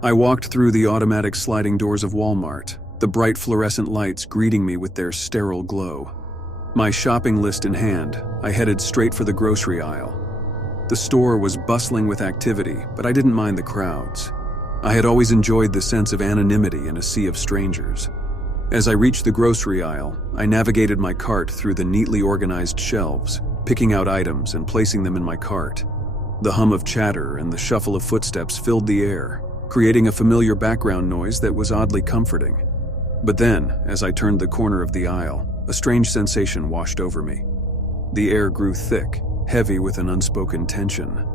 I walked through the automatic sliding doors of Walmart, the bright fluorescent lights greeting me with their sterile glow. My shopping list in hand, I headed straight for the grocery aisle. The store was bustling with activity, but I didn't mind the crowds. I had always enjoyed the sense of anonymity in a sea of strangers. As I reached the grocery aisle, I navigated my cart through the neatly organized shelves, picking out items and placing them in my cart. The hum of chatter and the shuffle of footsteps filled the air, creating a familiar background noise that was oddly comforting. But then, as I turned the corner of the aisle, a strange sensation washed over me. The air grew thick, heavy with an unspoken tension.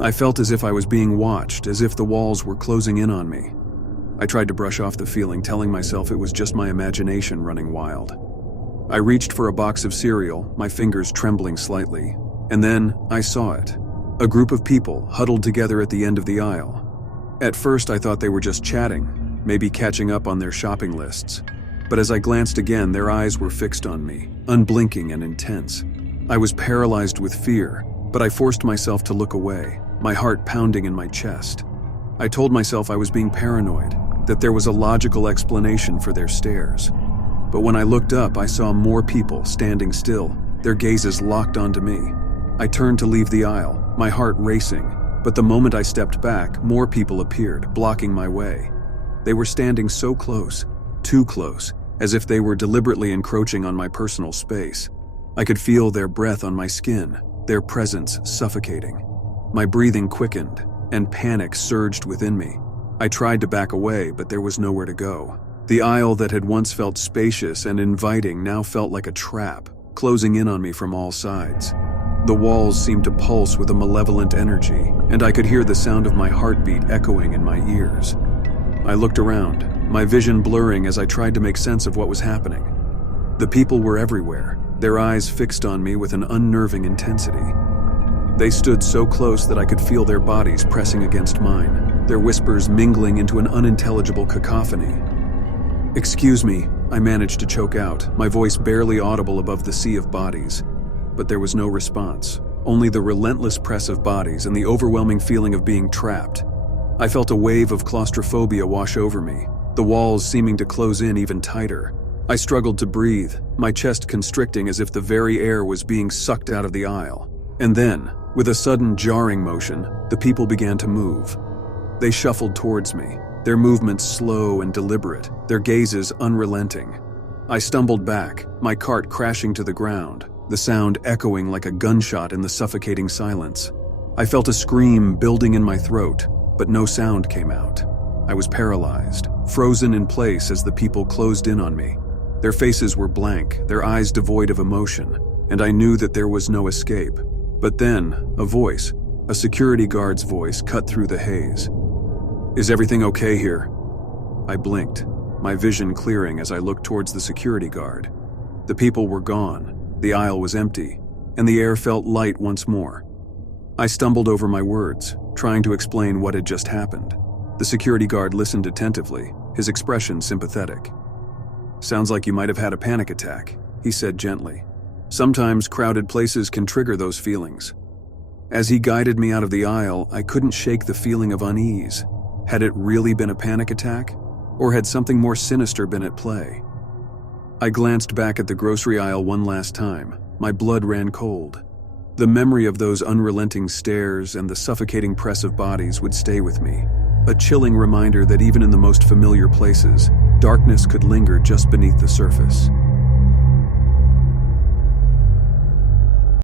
I felt as if I was being watched, as if the walls were closing in on me. I tried to brush off the feeling, telling myself it was just my imagination running wild. I reached for a box of cereal, my fingers trembling slightly, and then I saw it. A group of people huddled together at the end of the aisle. At first I thought they were just chatting, maybe catching up on their shopping lists. But as I glanced again, their eyes were fixed on me, unblinking and intense. I was paralyzed with fear, but I forced myself to look away, my heart pounding in my chest. I told myself I was being paranoid, that there was a logical explanation for their stares. But when I looked up, I saw more people standing still, their gazes locked onto me. I turned to leave the aisle, my heart racing, but the moment I stepped back, more people appeared, blocking my way. They were standing so close, too close, as if they were deliberately encroaching on my personal space. I could feel their breath on my skin, their presence suffocating. My breathing quickened, and panic surged within me. I tried to back away, but there was nowhere to go. The aisle that had once felt spacious and inviting now felt like a trap, closing in on me from all sides. The walls seemed to pulse with a malevolent energy, and I could hear the sound of my heartbeat echoing in my ears. I looked around, my vision blurring as I tried to make sense of what was happening. The people were everywhere, their eyes fixed on me with an unnerving intensity. They stood so close that I could feel their bodies pressing against mine, their whispers mingling into an unintelligible cacophony. "Excuse me," I managed to choke out, my voice barely audible above the sea of bodies. But there was no response, only the relentless press of bodies and the overwhelming feeling of being trapped. I felt a wave of claustrophobia wash over me, the walls seeming to close in even tighter. I struggled to breathe, my chest constricting as if the very air was being sucked out of the aisle. And then, with a sudden jarring motion, the people began to move. They shuffled towards me, their movements slow and deliberate, their gazes unrelenting. I stumbled back, my cart crashing to the ground, the sound echoing like a gunshot in the suffocating silence. I felt a scream building in my throat, but no sound came out. I was paralyzed, frozen in place as the people closed in on me. Their faces were blank, their eyes devoid of emotion, and I knew that there was no escape. But then, a voice, a security guard's voice, cut through the haze. "Is everything okay here?" I blinked, my vision clearing as I looked towards the security guard. The people were gone, the aisle was empty, and the air felt light once more. I stumbled over my words, trying to explain what had just happened. The security guard listened attentively, his expression sympathetic. "Sounds like you might have had a panic attack," he said gently. "Sometimes crowded places can trigger those feelings." As he guided me out of the aisle, I couldn't shake the feeling of unease. Had it really been a panic attack? Or had something more sinister been at play? I glanced back at the grocery aisle one last time. My blood ran cold. The memory of those unrelenting stares and the suffocating press of bodies would stay with me. A chilling reminder that even in the most familiar places, darkness could linger just beneath the surface.